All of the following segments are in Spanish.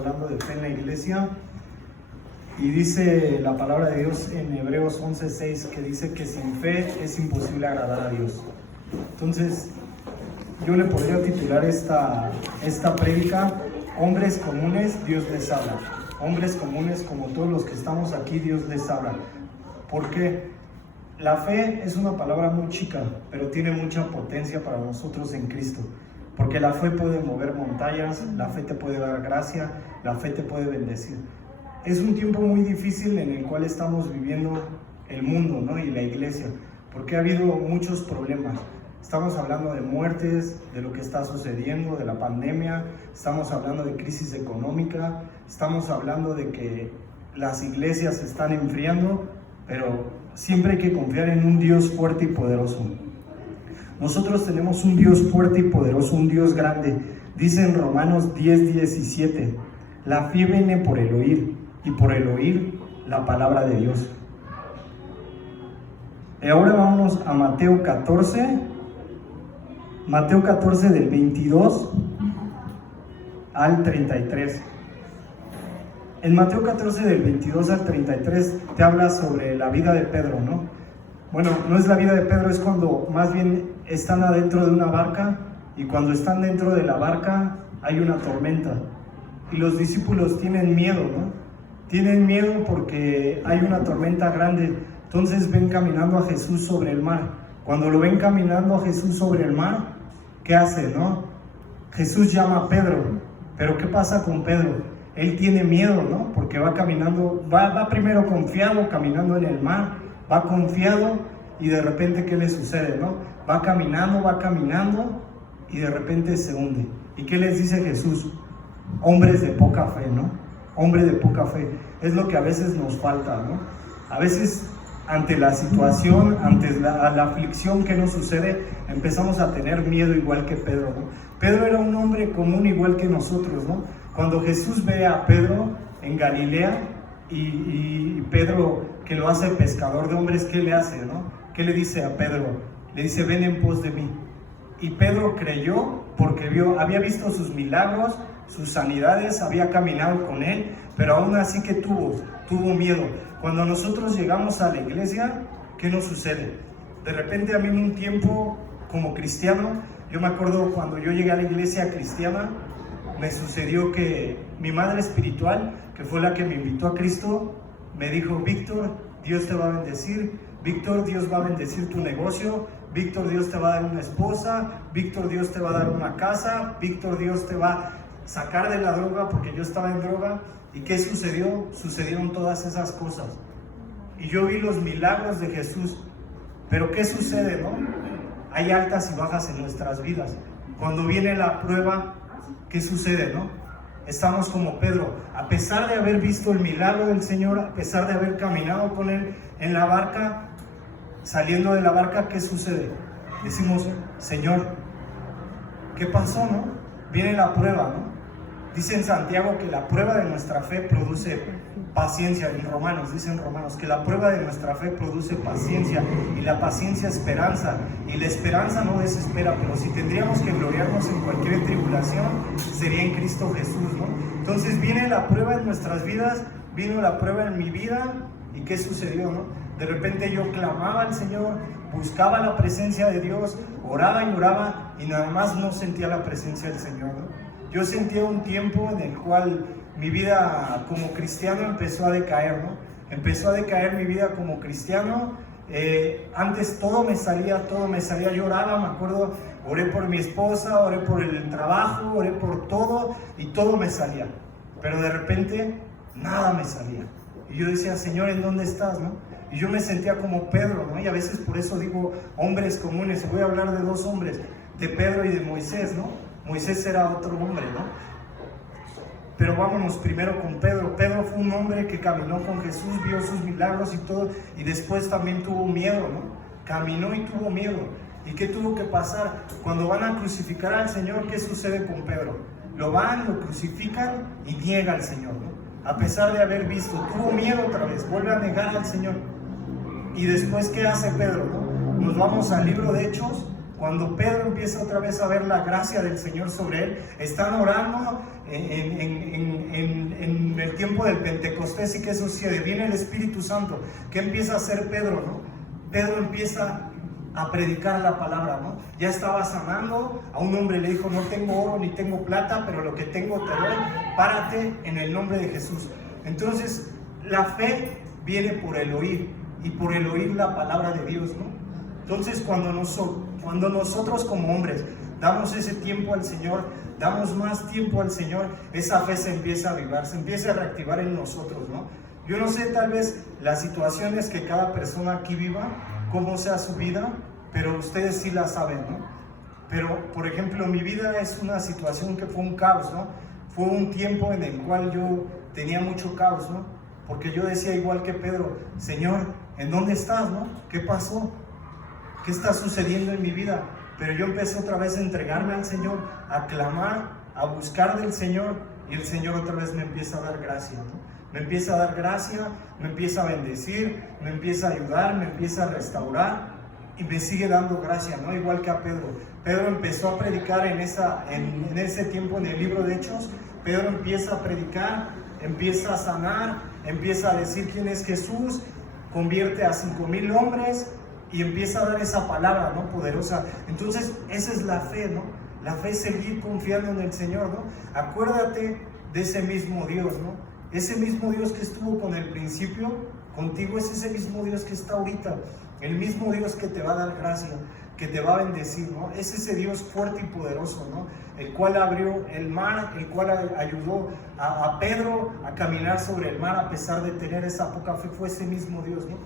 hablando de fe en la iglesia y dice la palabra de Dios en Hebreos 11:6 que dice que sin fe es imposible agradar a Dios. Entonces, yo le podría titular esta prédica: hombres comunes, Dios les habla. Hombres comunes como todos los que estamos aquí, Dios les habla. ¿Por qué? La fe es una palabra muy chica, pero tiene mucha potencia para nosotros en Cristo. Porque la fe puede mover montañas, la fe te puede dar gracia, la fe te puede bendecir. Es un tiempo muy difícil en el cual estamos viviendo el mundo, ¿no? Y la iglesia, porque ha habido muchos problemas. Estamos hablando de muertes, de lo que está sucediendo, de la pandemia, estamos hablando de crisis económica, estamos hablando de que las iglesias se están enfriando, pero siempre hay que confiar en un Dios fuerte y poderoso. Nosotros tenemos un Dios fuerte y poderoso, un Dios grande. Dice en Romanos 10:17, la fe viene por el oír, y por el oír la palabra de Dios. Y ahora vámonos a Mateo 14 del 22 al 33. En Mateo 14 del 22 al 33 te habla sobre la vida de Pedro, ¿no? Bueno, no es la vida de Pedro, es cuando más bien están adentro de una barca, y cuando están dentro de la barca hay una tormenta y los discípulos tienen miedo, ¿no? Tienen miedo porque hay una tormenta grande. Entonces ven caminando a Jesús sobre el mar. Cuando lo ven caminando a Jesús sobre el mar, ¿qué hace, no? Jesús llama a Pedro, pero ¿qué pasa con Pedro? Él tiene miedo, ¿no? Porque va caminando, va primero confiado, caminando en el mar, va confiado, y de repente, ¿qué le sucede, no? Va caminando, y de repente se hunde. ¿Y qué les dice Jesús? Hombres de poca fe, ¿no? Hombre de poca fe. Es lo que a veces nos falta, ¿no? A veces, ante la situación, ante la aflicción que nos sucede, empezamos a tener miedo igual que Pedro, ¿no? Pedro era un hombre común igual que nosotros, ¿no? Cuando Jesús ve a Pedro en Galilea y Pedro que lo hace pescador de hombres, ¿qué le hace, no? ¿Qué le dice a Pedro? Le dice, ven en pos de mí. Y Pedro creyó porque había visto sus milagros, sus sanidades, había caminado con él, pero aún así que tuvo miedo. Cuando nosotros llegamos a la iglesia, ¿qué nos sucede? De repente a mí en un tiempo como cristiano, yo me acuerdo cuando yo llegué a la iglesia cristiana, me sucedió que mi madre espiritual, que fue la que me invitó a Cristo, me dijo, Víctor, Dios te va a bendecir, Víctor, Dios va a bendecir tu negocio, Víctor, Dios te va a dar una esposa, Víctor, Dios te va a dar una casa, Víctor, Dios te va a sacar de la droga, porque yo estaba en droga. ¿Y qué sucedió? Sucedieron todas esas cosas. Y yo vi los milagros de Jesús. Pero ¿qué sucede, no? Hay altas y bajas en nuestras vidas. Cuando viene la prueba, ¿qué sucede, no? Estamos como Pedro, a pesar de haber visto el milagro del Señor, a pesar de haber caminado con Él en la barca, saliendo de la barca, ¿qué sucede? Decimos, Señor, ¿qué pasó, no? Viene la prueba, ¿no? Dice en Santiago que la prueba de nuestra fe produce paciencia. En Romanos, dice en Romanos que la prueba de nuestra fe produce paciencia, y la paciencia esperanza, y la esperanza no desespera. Pero si tendríamos que gloriarnos en cualquier tribulación, sería en Cristo Jesús, ¿no? Entonces viene la prueba en nuestras vidas, vino la prueba en mi vida, y ¿qué sucedió, no? De repente yo clamaba al Señor, buscaba la presencia de Dios, oraba y oraba, y nada más no sentía la presencia del Señor, ¿no? Yo sentía un tiempo en el cual mi vida como cristiano empezó a decaer, ¿no? Empezó a decaer mi vida como cristiano. Antes todo me salía, yo oraba, me acuerdo, oré por mi esposa, oré por el trabajo, oré por todo, y todo me salía. Pero de repente, nada me salía. Y yo decía, Señor, ¿en dónde estás, no? Y yo me sentía como Pedro, ¿no? Y a veces por eso digo hombres comunes. Voy a hablar de dos hombres, de Pedro y de Moisés, ¿no? Moisés era otro hombre, ¿no? Pero vámonos primero con Pedro. Pedro fue un hombre que caminó con Jesús, vio sus milagros y todo, y después también tuvo miedo, ¿no? Caminó y tuvo miedo. ¿Y qué tuvo que pasar? Cuando van a crucificar al Señor, ¿qué sucede con Pedro? Lo crucifican y niega al Señor, ¿no? A pesar de haber visto, tuvo miedo otra vez, vuelve a negar al Señor. Y después, ¿qué hace Pedro, no? Nos vamos al libro de Hechos. Cuando Pedro empieza otra vez a ver la gracia del Señor sobre él, están orando en tiempo del Pentecostés, ¿y qué sucede? Viene el Espíritu Santo. ¿Qué empieza a hacer Pedro, no? Pedro empieza a predicar la palabra, ¿no? Ya estaba sanando, a un hombre le dijo, no tengo oro ni tengo plata, pero lo que tengo te doy, párate en el nombre de Jesús. Entonces, la fe viene por el oír, y por el oír la palabra de Dios, ¿no? Entonces, cuando nosotros como hombres damos ese tiempo al Señor, damos más tiempo al Señor, esa fe se empieza a avivar, se empieza a reactivar en nosotros, ¿no? Yo no sé tal vez las situaciones que cada persona aquí viva, cómo sea su vida, pero ustedes sí la saben, ¿no? Pero, por ejemplo, mi vida es una situación que fue un caos, ¿no? Fue un tiempo en el cual yo tenía mucho caos, ¿no? Porque yo decía igual que Pedro, Señor, ¿en dónde estás, no? ¿Qué pasó? ¿Qué está sucediendo en mi vida? Pero yo empecé otra vez a entregarme al Señor, a clamar, a buscar del Señor, y el Señor otra vez me empieza a dar gracia, ¿no? Me empieza a dar gracia, me empieza a bendecir, me empieza a ayudar, me empieza a restaurar y me sigue dando gracia, ¿no? Igual que a Pedro. Pedro empezó a predicar en ese tiempo en el libro de Hechos. Pedro empieza a predicar, empieza a sanar, empieza a decir quién es Jesús, convierte a 5,000 hombres y empieza a dar esa palabra, ¿no? Poderosa. Entonces, esa es la fe, ¿no? La fe es seguir confiando en el Señor, ¿no? Acuérdate de ese mismo Dios, ¿no? Ese mismo Dios que estuvo con el principio, contigo es ese mismo Dios que está ahorita. El mismo Dios que te va a dar gracia, que te va a bendecir, ¿no? Es ese Dios fuerte y poderoso, ¿no? El cual abrió el mar, el cual ayudó a Pedro a caminar sobre el mar a pesar de tener esa poca fe. Fue ese mismo Dios, ¿no?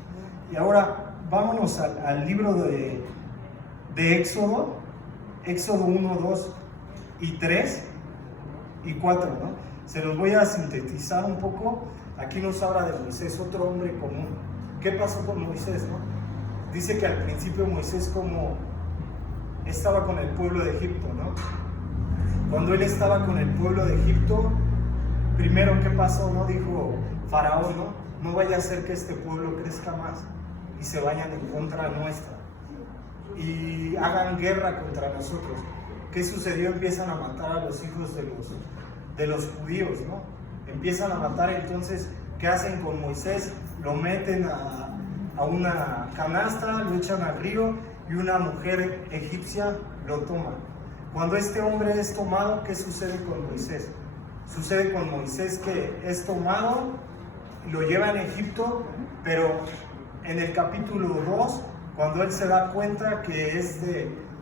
Y ahora vámonos al libro de Éxodo, Éxodo 1, 2 y 3 y 4, ¿no? Se los voy a sintetizar un poco. Aquí nos habla de Moisés, otro hombre común. ¿Qué pasó con Moisés, no? Dice que al principio Moisés como estaba con el pueblo de Egipto, ¿no? Cuando él estaba con el pueblo de Egipto, primero, ¿qué pasó, no? Dijo Faraón, ¿no? No vaya a ser que este pueblo crezca más y se vayan en contra nuestra y hagan guerra contra nosotros. ¿Qué sucedió? Empiezan a matar a los hijos de los judíos, ¿no? Empiezan a matar. Entonces, ¿qué hacen con Moisés? Lo meten a una canasta, lo echan al río y una mujer egipcia lo toma. Cuando este hombre es tomado, ¿qué sucede con Moisés? Sucede con Moisés que es tomado, lo lleva a Egipto, pero en el capítulo 2, cuando él se da cuenta que es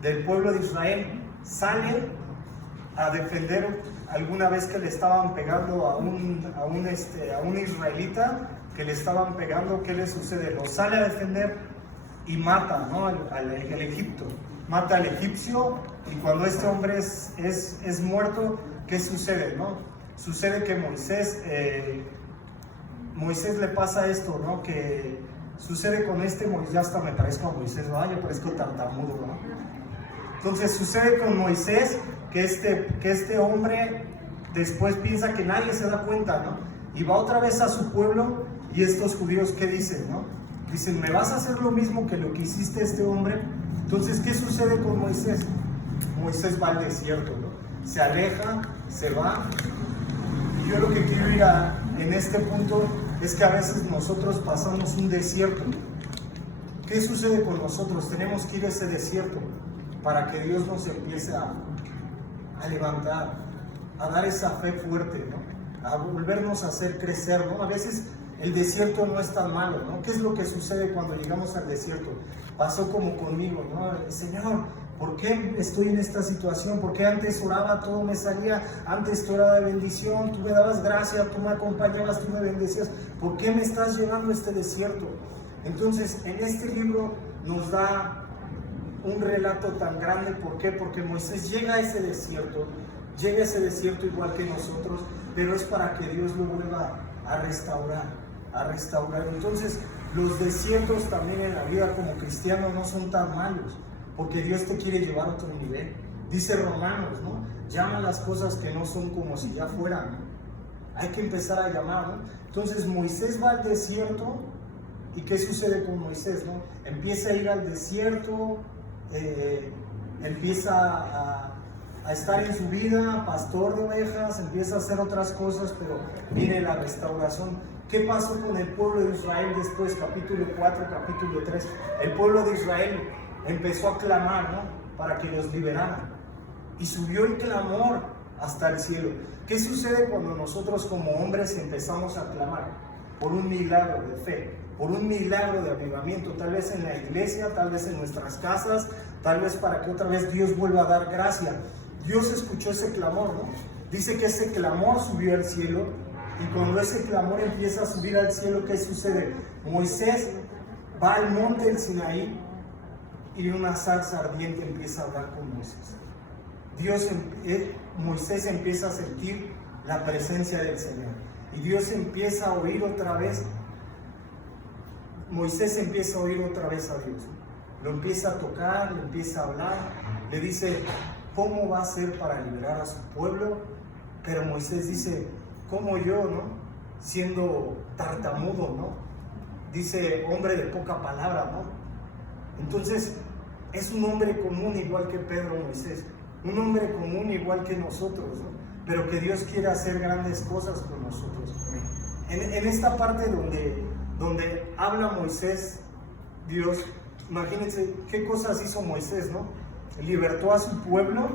del pueblo de Israel, sale a defender alguna vez que le estaban pegando a un israelita, que le estaban pegando. ¿Qué le sucede? Lo sale a defender y mata, ¿no? al Egipto, mata al egipcio. Y cuando este hombre es muerto, ¿qué sucede, no? Sucede que Moisés le pasa esto, ¿no? Que sucede con Moisés, ya hasta me parezco a Moisés, ¿no? Yo parezco tartamudo, ¿no? Entonces sucede con Moisés que este hombre después piensa que nadie se da cuenta, ¿no? Y va otra vez a su pueblo, y estos judíos, ¿qué dicen, no? Dicen, ¿me vas a hacer lo mismo que lo que hiciste a este hombre? Entonces, ¿qué sucede con Moisés? Moisés va al desierto, ¿no? Se aleja, se va. Y yo lo que quiero ir en este punto es que a veces nosotros pasamos un desierto. ¿Qué sucede con nosotros? Tenemos que ir a ese desierto para que Dios nos empiece a levantar, a dar esa fe fuerte, ¿no? A volvernos a hacer crecer, ¿no? A veces el desierto no es tan malo, ¿no? ¿Qué es lo que sucede cuando llegamos al desierto? Pasó como conmigo, ¿no? Señor, ¿por qué estoy en esta situación? ¿Por qué antes oraba, todo me salía? Antes tú eras de bendición, tú me dabas gracia, tú me acompañabas, tú me bendecías. ¿Por qué me estás llevando a este desierto? Entonces, en este libro nos da un relato tan grande. ¿Por qué? Porque Moisés llega a ese desierto igual que nosotros, pero es para que Dios lo vuelva a restaurar. Entonces, los desiertos también en la vida como cristiano no son tan malos, porque Dios te quiere llevar a otro nivel. Dice Romanos, ¿no? Llama las cosas que no son como si ya fueran, ¿no? Hay que empezar a llamar, ¿no? Entonces Moisés va al desierto, ¿y qué sucede con Moisés, no? Empieza a ir al desierto, empieza a estar en su vida, pastor de ovejas, empieza a hacer otras cosas, pero viene la restauración. ¿Qué pasó con el pueblo de Israel después? Capítulo 4, capítulo 3. El pueblo de Israel empezó a clamar, ¿no?, para que los liberaran. Y subió el clamor hasta el cielo. ¿Qué sucede cuando nosotros como hombres empezamos a clamar? Por un milagro de fe, por un milagro de avivamiento, tal vez en la iglesia, tal vez en nuestras casas, tal vez para que otra vez Dios vuelva a dar gracia. Dios escuchó ese clamor, ¿no? Dice que ese clamor subió al cielo, y cuando ese clamor empieza a subir al cielo, ¿qué sucede? Moisés va al monte del Sinaí y una zarza ardiente empieza a hablar con Moisés. Moisés empieza a sentir la presencia del Señor, y Dios empieza a oír otra vez. Moisés empieza a oír otra vez a Dios, lo empieza a tocar, le empieza a hablar, le dice cómo va a ser para liberar a su pueblo. Pero Moisés dice, ¿cómo yo, no? Siendo tartamudo, ¿no? Dice, hombre de poca palabra, ¿no? Entonces, es un hombre común igual que Pedro, Moisés, un hombre común igual que nosotros, ¿no? Pero que Dios quiere hacer grandes cosas con nosotros. En esta parte donde habla Moisés, Dios, imagínense qué cosas hizo Moisés, ¿no? Libertó a su pueblo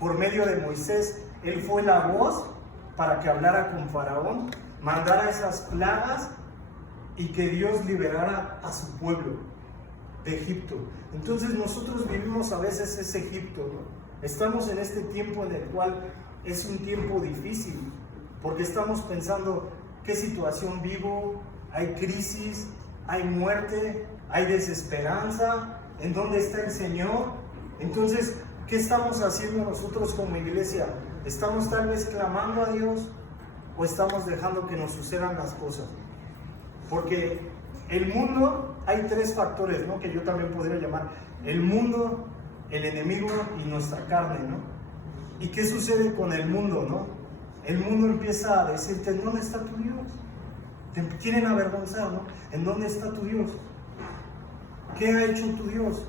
por medio de Moisés. Él fue la voz para que hablara con Faraón, mandara esas plagas y que Dios liberara a su pueblo de Egipto. Entonces nosotros vivimos a veces ese Egipto, ¿no? Estamos en este tiempo en el cual es un tiempo difícil, porque estamos pensando, ¿qué situación vivo? Hay crisis, hay muerte, hay desesperanza. ¿En dónde está el Señor? Entonces, ¿qué estamos haciendo nosotros como iglesia? ¿Estamos tal vez clamando a Dios o estamos dejando que nos sucedan las cosas? Porque el mundo, hay tres factores, ¿no?, que yo también podría llamar: el mundo, el enemigo y nuestra carne, ¿no? ¿Y qué sucede con el mundo, no? El mundo empieza a decirte, ¿en dónde está tu Dios? Te quieren avergonzar, ¿no? ¿En dónde está tu Dios? ¿Qué ha hecho tu Dios?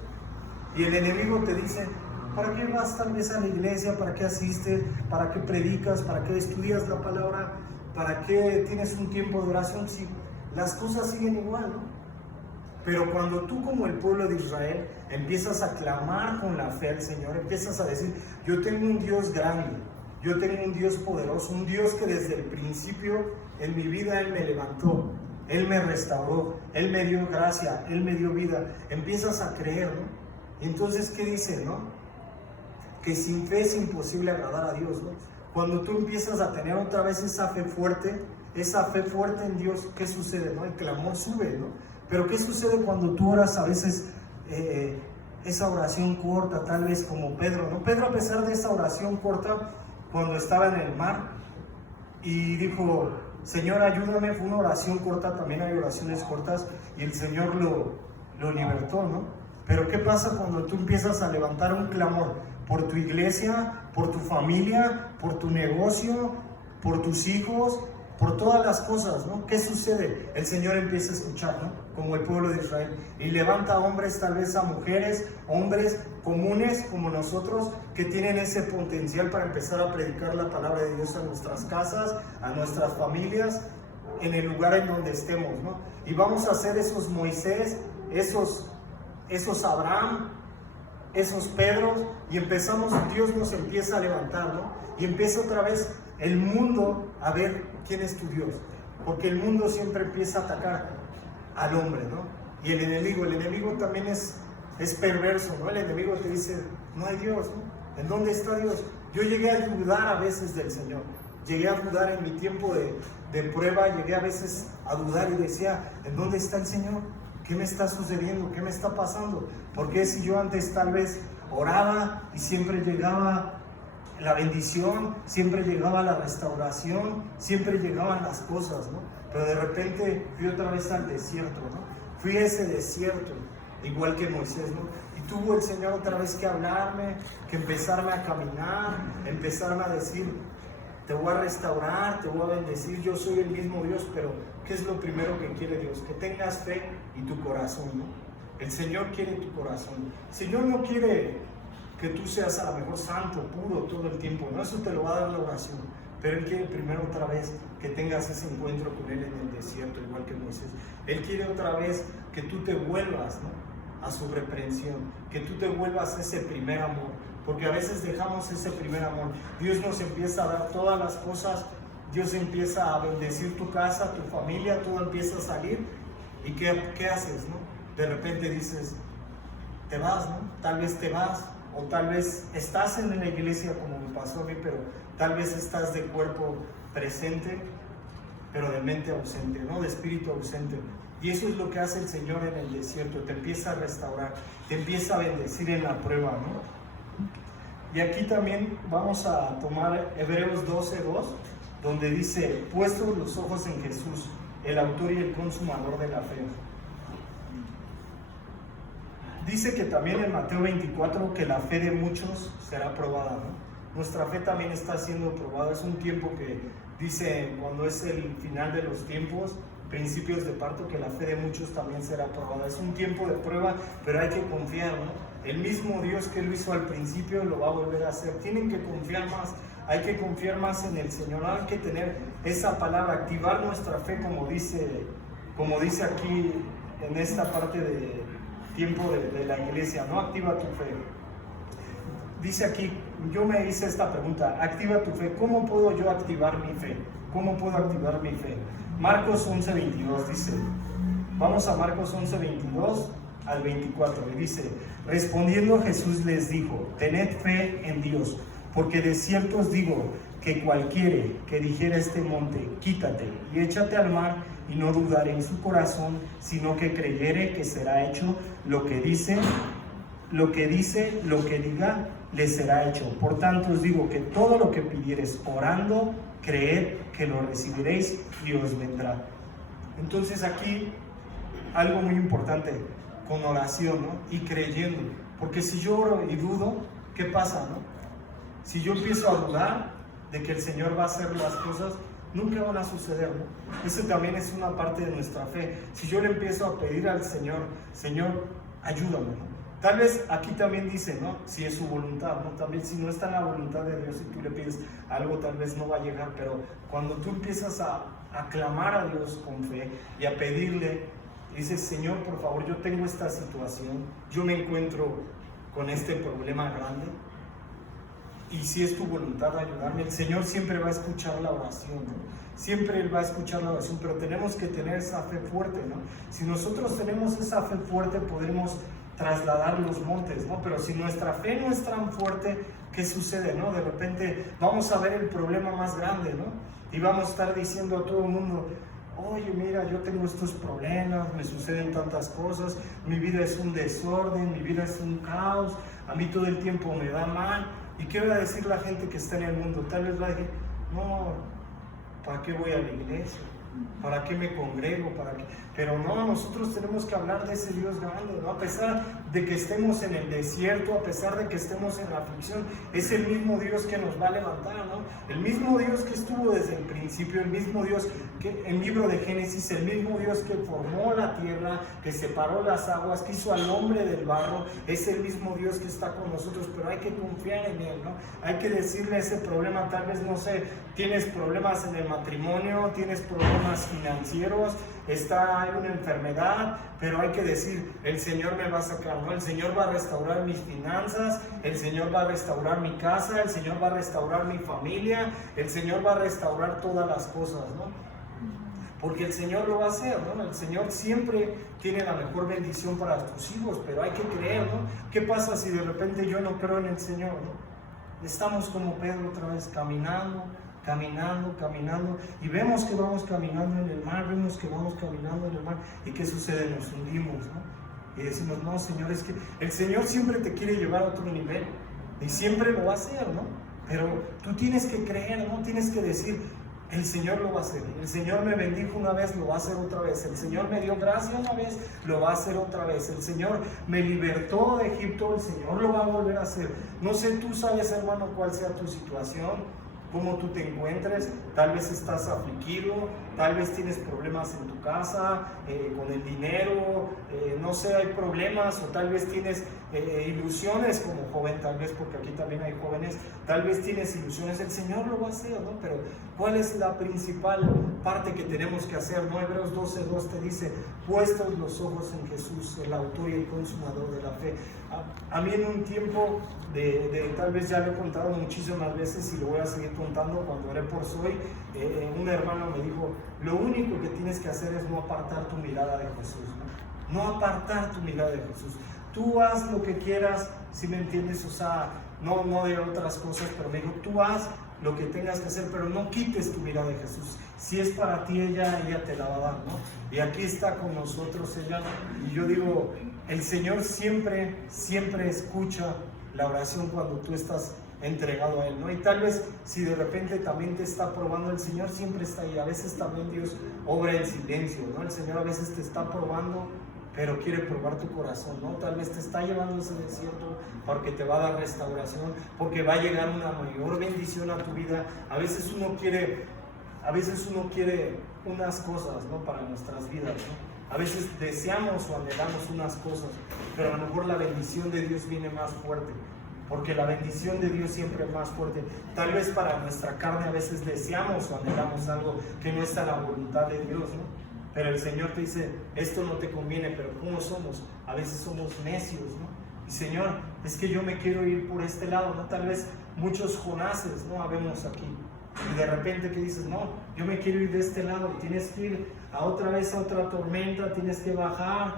Y el enemigo te dice, ¿para qué vas tal vez a la iglesia? ¿Para qué asistes? ¿Para qué predicas? ¿Para qué estudias la palabra? ¿Para qué tienes un tiempo de oración? Si las cosas siguen igual, ¿no? Pero cuando tú, como el pueblo de Israel, empiezas a clamar con la fe al Señor, empiezas a decir, yo tengo un Dios grande, yo tengo un Dios poderoso, un Dios que desde el principio en mi vida Él me levantó, Él me restauró, Él me dio gracia, Él me dio vida. Empiezas a creer, ¿no? Entonces, ¿qué dice, no? Que sin fe es imposible agradar a Dios, ¿no? Cuando tú empiezas a tener otra vez esa fe fuerte en Dios, ¿qué sucede, no? El clamor sube, ¿no? Pero ¿qué sucede cuando tú oras a veces esa oración corta, tal vez como Pedro, ¿no? Pedro, a pesar de esa oración corta, cuando estaba en el mar y dijo, Señor, ayúdame, fue una oración corta, también hay oraciones cortas, y el Señor lo libertó, ¿no? Pero ¿qué pasa cuando tú empiezas a levantar un clamor por tu iglesia, por tu familia, por tu negocio, por tus hijos, por todas las cosas, ¿no? ¿Qué sucede? El Señor empieza a escuchar, ¿no? Como el pueblo de Israel, y levanta a hombres, tal vez a mujeres, hombres comunes como nosotros, que tienen ese potencial para empezar a predicar la palabra de Dios a nuestras casas, a nuestras familias, en el lugar en donde estemos, ¿no? Y vamos a hacer esos Moisés, esos Abraham, esos Pedros, y empezamos, Dios nos empieza a levantar, ¿no? Y empieza otra vez el mundo a ver quién es tu Dios, porque el mundo siempre empieza a atacar al hombre, ¿no? Y el enemigo también es perverso, ¿no? El enemigo te dice, no hay Dios, ¿no? ¿En dónde está Dios? Yo llegué a dudar a veces del Señor, llegué a dudar en mi tiempo de prueba, llegué a veces a dudar y decía, ¿en dónde está el Señor? ¿Qué me está sucediendo? ¿Qué me está pasando? Porque si yo antes tal vez oraba y siempre llegaba la bendición, siempre llegaba la restauración, siempre llegaban las cosas, ¿no? Pero de repente fui otra vez al desierto, ¿no? Fui a ese desierto, igual que Moisés, ¿no? Y tuvo el Señor otra vez que hablarme, que empezarme a caminar, empezarme a decir, te voy a restaurar, te voy a bendecir, yo soy el mismo Dios, pero ¿qué es lo primero que quiere Dios? Que tengas fe y tu corazón, ¿no? El Señor quiere tu corazón. El Señor no quiere que tú seas a lo mejor santo, puro todo el tiempo, ¿no? Eso te lo va a dar la oración. Pero Él quiere primero otra vez que tengas ese encuentro con Él en el desierto, igual que Moisés. Él quiere otra vez que tú te vuelvas, ¿no?, a su reprensión, que tú te vuelvas a ese primer amor, porque a veces dejamos ese primer amor. Dios nos empieza a dar todas las cosas, Dios empieza a bendecir tu casa, tu familia, todo empieza a salir. ¿Y qué haces, no? De repente dices, te vas, ¿no? Tal vez te vas, o tal vez estás en la iglesia como me pasó a mí, pero tal vez estás de cuerpo presente, pero de mente ausente, ¿no? De espíritu ausente. Y eso es lo que hace el Señor en el desierto, te empieza a restaurar, te empieza a bendecir en la prueba, ¿no? Y aquí también vamos a tomar Hebreos 12:2, donde dice, puestos los ojos en Jesús, el autor y el consumador de la fe. Dice que también en Mateo 24 que la fe de muchos será probada, ¿no? Nuestra fe también está siendo probada. Es un tiempo que dice, cuando es el final de los tiempos, principios de parto, que la fe de muchos también será probada. Es un tiempo de prueba, pero hay que confiar, ¿no? El mismo Dios que lo hizo al principio lo va a volver a hacer. Tienen que confiar más, hay que confiar más en el Señor. Hay que tener esa palabra, activar nuestra fe, como dice aquí en esta parte de tiempo de la iglesia, ¿no? Activa tu fe. Dice aquí, yo me hice esta pregunta, activa tu fe. ¿Cómo puedo yo activar mi fe? ¿Cómo puedo activar mi fe? Marcos 11:22 dice, vamos a Marcos 11:22 al 24, y dice, respondiendo Jesús les dijo, tened fe en Dios, porque de cierto os digo que cualquiera que dijera a este monte, quítate y échate al mar, y no dudaré en su corazón, sino que creyere que será hecho lo que diga, le será hecho. Por tanto os digo que todo lo que pidiereis orando, creed que lo recibiréis y os vendrá. Entonces aquí algo muy importante, con oración, ¿no? Y creyendo, porque si yo oro y dudo, ¿qué pasa, no? Si yo empiezo a dudar de que el Señor va a hacer las cosas, nunca van a suceder, ¿no? Eso también es una parte de nuestra fe. Si yo le empiezo a pedir al Señor, Señor, ayúdame, ¿no? Tal vez aquí también dice, ¿no? Si es su voluntad, ¿no? También si no está en la voluntad de Dios y tú le pides algo, tal vez no va a llegar, pero cuando tú empiezas a clamar a Dios con fe y a pedirle, dices, Señor, por favor, yo tengo esta situación, yo me encuentro con este problema grande, y si es tu voluntad ayudarme, el Señor siempre va a escuchar la oración, ¿no? Siempre Él va a escuchar la oración, pero tenemos que tener esa fe fuerte, ¿no? Si nosotros tenemos esa fe fuerte, podremos trasladar los montes, ¿no? Pero si nuestra fe no es tan fuerte, ¿qué sucede, no? De repente vamos a ver el problema más grande, ¿no? Y vamos a estar diciendo a todo el mundo, oye, mira, yo tengo estos problemas, me suceden tantas cosas, mi vida es un desorden, mi vida es un caos, a mí todo el tiempo me da mal. ¿Y qué va a decir la gente que está en el mundo? Tal vez va a decir, no, ¿para qué voy a la iglesia? ¿Para qué me congrego? ¿Para qué? Pero no, nosotros tenemos que hablar de ese Dios grande, ¿no? A pesar de que estemos en el desierto, a pesar de que estemos en la aflicción, es el mismo Dios que nos va a levantar, ¿no? El mismo Dios que estuvo desde el principio, el mismo Dios que en el libro de Génesis, el mismo Dios que formó la tierra, que separó las aguas, que hizo al hombre del barro, es el mismo Dios que está con nosotros, pero hay que confiar en Él, ¿no? Hay que decirle ese problema, tal vez, no sé, tienes problemas en el matrimonio, tienes problemas financieros, hay una enfermedad, pero hay que decir, el Señor me va a sacar, ¿no? El Señor va a restaurar mis finanzas, el Señor va a restaurar mi casa, el Señor va a restaurar mi familia, el Señor va a restaurar todas las cosas, ¿no? Porque el Señor lo va a hacer, ¿no? El Señor siempre tiene la mejor bendición para tus hijos, pero hay que creer, ¿no? ¿Qué pasa si de repente yo no creo en el Señor, ¿no? Estamos como Pedro otra vez caminando, y vemos que vamos caminando en el mar, y ¿qué sucede? Nos hundimos, ¿no? Y decimos, no, Señor, es que el Señor siempre te quiere llevar a otro nivel, y siempre lo va a hacer, ¿no? Pero tú tienes que creer, ¿no? Tienes que decir, el Señor lo va a hacer, el Señor me bendijo una vez, lo va a hacer otra vez, el Señor me dio gracia una vez, lo va a hacer otra vez, el Señor me libertó de Egipto, el Señor lo va a volver a hacer. No sé, tú sabes, hermano, cuál sea tu situación, cómo tú te encuentres. Tal vez estás afligido, tal vez tienes problemas en tu casa, con el dinero, no sé, hay problemas, o tal vez tienes ilusiones como joven, tal vez, porque aquí también hay jóvenes, tal vez tienes ilusiones, el Señor lo va a hacer, ¿no? Pero ¿cuál es la principal parte que tenemos que hacer, ¿no? Hebreos 12:2 te dice, puestos los ojos en Jesús, el autor y el consumador de la fe. A mí en un tiempo tal vez ya lo he contado muchísimas veces y lo voy a seguir contando, cuando oré por Zoe, un hermano me dijo, lo único que tienes que hacer es no apartar tu mirada de Jesús, no apartar tu mirada de Jesús. Tú haz lo que quieras, si me entiendes, o sea, no de otras cosas, pero me dijo, tú haz lo que tengas que hacer, pero no quites tu mirada de Jesús. Si es para ti, ella te la va a dar, ¿no? Y aquí está con nosotros ella, y yo digo, el Señor siempre escucha la oración cuando tú estás entregado a Él, ¿no? Y tal vez si de repente también te está probando, el Señor siempre está ahí. A veces también Dios obra en silencio, ¿no? El Señor a veces te está probando, pero quiere probar tu corazón, ¿no? Tal vez te está llevando a ese desierto porque te va a dar restauración, porque va a llegar una mayor bendición a tu vida. A veces uno quiere unas cosas, ¿no? Para nuestras vidas, ¿no? A veces deseamos o anhelamos unas cosas, pero a lo mejor la bendición de Dios viene más fuerte, porque la bendición de Dios siempre es más fuerte. Tal vez para nuestra carne a veces deseamos o anhelamos algo que no está en la voluntad de Dios, ¿no? Pero el Señor te dice, esto no te conviene, pero ¿cómo somos? A veces somos necios, ¿no? Y Señor, es que yo me quiero ir por este lado, ¿no? Tal vez muchos Jonases, ¿no? Habemos aquí. Y de repente que dices, no, yo me quiero ir de este lado, tienes que ir otra vez a otra tormenta, tienes que bajar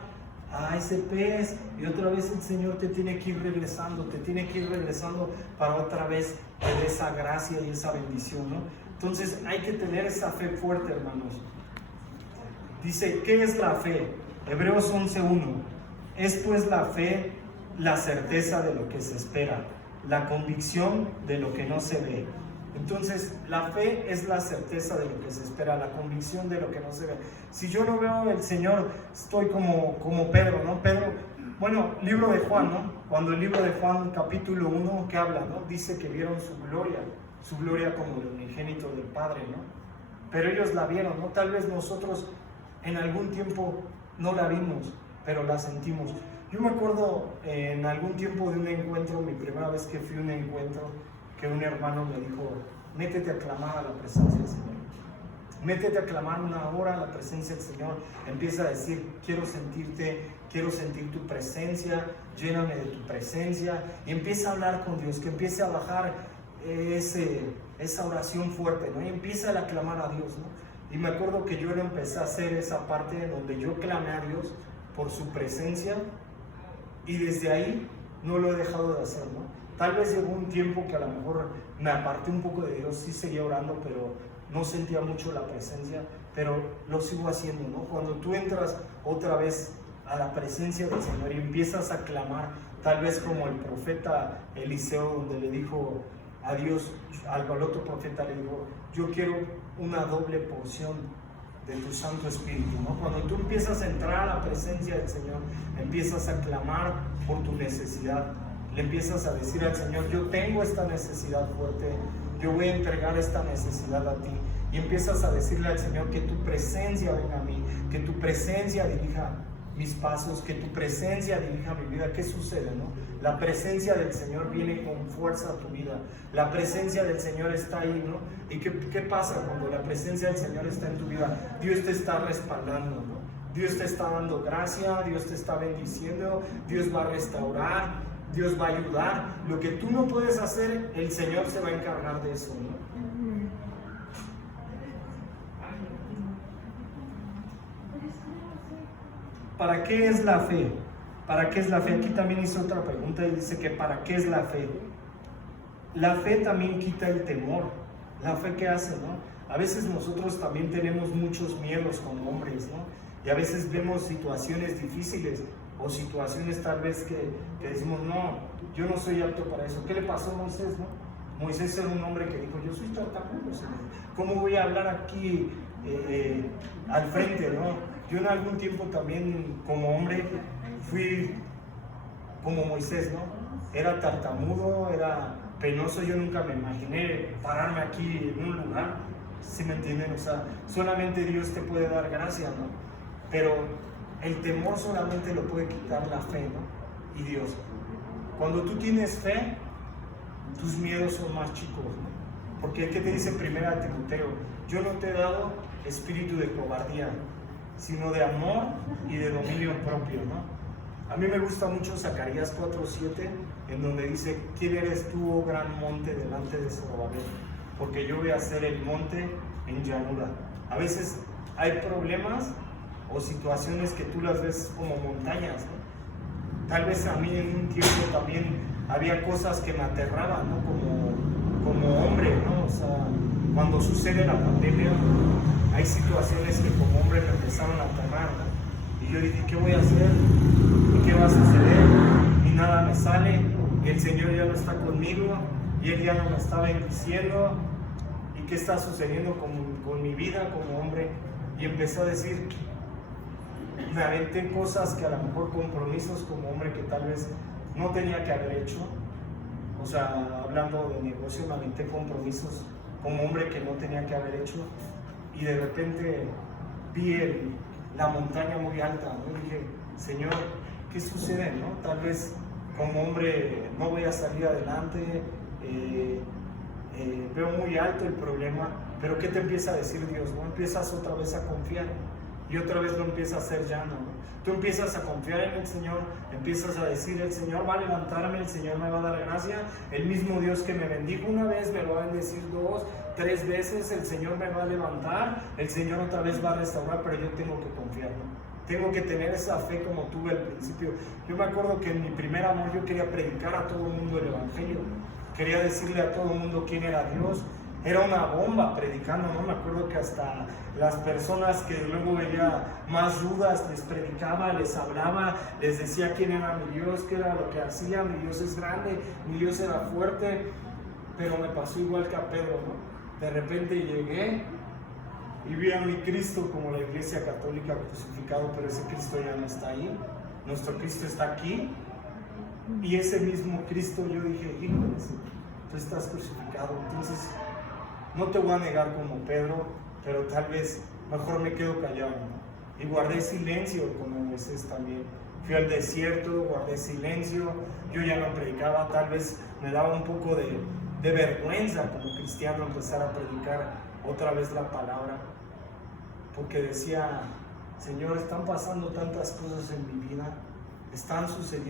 a ese pez, y otra vez el Señor te tiene que ir regresando, para otra vez tener esa gracia y esa bendición, ¿no? Entonces hay que tener esa fe fuerte, hermanos. Dice, ¿qué es la fe? Hebreos 11:1. Es pues la fe, la certeza de lo que se espera, la convicción de lo que no se ve. Entonces, la fe es la certeza de lo que se espera, la convicción de lo que no se ve. Si yo no veo al Señor, estoy como Pedro, ¿no? Bueno, libro de Juan, ¿no? Cuando el libro de Juan, capítulo 1, que habla, ¿no? Dice que vieron su gloria como el unigénito del Padre, ¿no? Pero ellos la vieron, ¿no? Tal vez nosotros en algún tiempo no la vimos, pero la sentimos. Yo me acuerdo en algún tiempo de un encuentro, mi primera vez que fui a un encuentro, que un hermano me dijo, métete a clamar a la presencia del Señor. Métete a clamar una hora a la presencia del Señor. Empieza a decir, quiero sentir tu presencia, lléname de tu presencia. Y empieza a hablar con Dios, que empiece a bajar esa oración fuerte, ¿no? Y empieza a clamar a Dios, ¿no? Y me acuerdo que yo empecé a hacer esa parte donde yo clamé a Dios por su presencia, y desde ahí no lo he dejado de hacer, ¿no? Tal vez llegó un tiempo que a lo mejor me aparté un poco de Dios, sí seguía orando, pero no sentía mucho la presencia, pero lo sigo haciendo, ¿no? Cuando tú entras otra vez a la presencia del Señor y empiezas a clamar, tal vez como el profeta Eliseo, donde le dijo a Dios, al otro profeta le dijo, yo quiero una doble porción de tu Santo Espíritu, ¿no? Cuando tú empiezas a entrar a la presencia del Señor, empiezas a clamar por tu necesidad, le empiezas a decir al Señor, yo tengo esta necesidad fuerte, yo voy a entregar esta necesidad a ti, y empiezas a decirle al Señor que tu presencia venga a mí, que tu presencia dirija mis pasos, que tu presencia dirija mi vida. ¿Qué sucede, no? La presencia del Señor viene con fuerza a tu vida, la presencia del Señor está ahí, ¿no? ¿Y qué pasa cuando la presencia del Señor está en tu vida? Dios te está respaldando, ¿no? Dios te está dando gracia, Dios te está bendiciendo, Dios va a restaurar, Dios va a ayudar. Lo que tú no puedes hacer, el Señor se va a encargar de eso, ¿no? ¿Para qué es la fe? ¿Para qué es la fe? Aquí también hizo otra pregunta y dice que ¿para qué es la fe? La fe también quita el temor. ¿La fe qué hace, no? A veces nosotros también tenemos muchos miedos como hombres, ¿no? Y a veces vemos situaciones difíciles o situaciones tal vez que decimos, no, yo no soy apto para eso. ¿Qué le pasó a Moisés, no? Moisés era un hombre que dijo, yo soy tartamudo, Señor. ¿Cómo voy a hablar aquí al frente, no? Yo en algún tiempo también como hombre fui como Moisés, ¿no? Era tartamudo, penoso. Yo nunca me imaginé pararme aquí en un lugar, ¿sí me entienden? O sea, solamente Dios te puede dar gracia, ¿no? Pero el temor solamente lo puede quitar la fe, ¿no? Y Dios. Cuando tú tienes fe, tus miedos son más chicos, ¿no? Porque ¿qué te dice 1 Timoteo? Yo no te he dado espíritu de cobardía, sino de amor y de dominio propio, ¿no? A mí me gusta mucho Zacarías 4:7, en donde dice: ¿quién eres tú, oh gran monte, delante de Zorobabel? Porque yo voy a hacer el monte en llanura. A veces hay problemas o situaciones que tú las ves como montañas, ¿no? Tal vez a mí en un tiempo también había cosas que me aterraban, ¿no? Como hombre, ¿no? O sea, cuando sucede la pandemia, hay situaciones que como hombre me empezaron a aterrar, ¿no? Y yo dije, ¿qué voy a hacer? ¿Y qué va a suceder? Y nada me sale, y el Señor ya no está conmigo, y Él ya no me está bendiciendo. ¿Y qué está sucediendo con mi vida como hombre? Y empecé a decir, me aventé cosas que a lo mejor, compromisos como hombre que tal vez no tenía que haber hecho. O sea, hablando de negocio, me aventé compromisos como hombre que no tenía que haber hecho. Y de repente vi la montaña muy alta, ¿no? Y dije, Señor, ¿qué sucede, no? Tal vez como hombre no voy a salir adelante, veo muy alto el problema, pero ¿qué te empieza a decir Dios? ¿No? Empiezas otra vez a confiar y otra vez lo empieza a hacer llano, ¿no? Tú empiezas a confiar en el Señor, empiezas a decir, el Señor va a levantarme, el Señor me va a dar gracia, el mismo Dios que me bendijo una vez me lo va a bendecir 2, 3 veces, el Señor me va a levantar, el Señor otra vez va a restaurar, pero yo tengo que confiar, ¿no? Tengo que tener esa fe como tuve al principio. Yo me acuerdo que en mi primer amor yo quería predicar a todo el mundo el Evangelio, quería decirle a todo el mundo quién era Dios. Era una bomba predicando, ¿no? Me acuerdo que hasta las personas que luego veía más rudas les predicaba, les hablaba, les decía quién era mi Dios, qué era lo que hacía. Mi Dios es grande, mi Dios era fuerte, pero me pasó igual que a Pedro, ¿no? De repente llegué y vi a mi Cristo como la Iglesia Católica crucificado, pero ese Cristo ya no está ahí. Nuestro Cristo está aquí, y ese mismo Cristo, yo dije, híjoles, tú estás crucificado. Entonces no te voy a negar como Pedro, pero tal vez mejor me quedo callado, ¿no? Y guardé silencio como Moisés también. Fui al desierto, guardé silencio, yo ya no predicaba, tal vez me daba un poco de vergüenza como cristiano empezar a predicar otra vez la palabra, porque decía, Señor, están pasando tantas cosas en mi vida, están sucediendo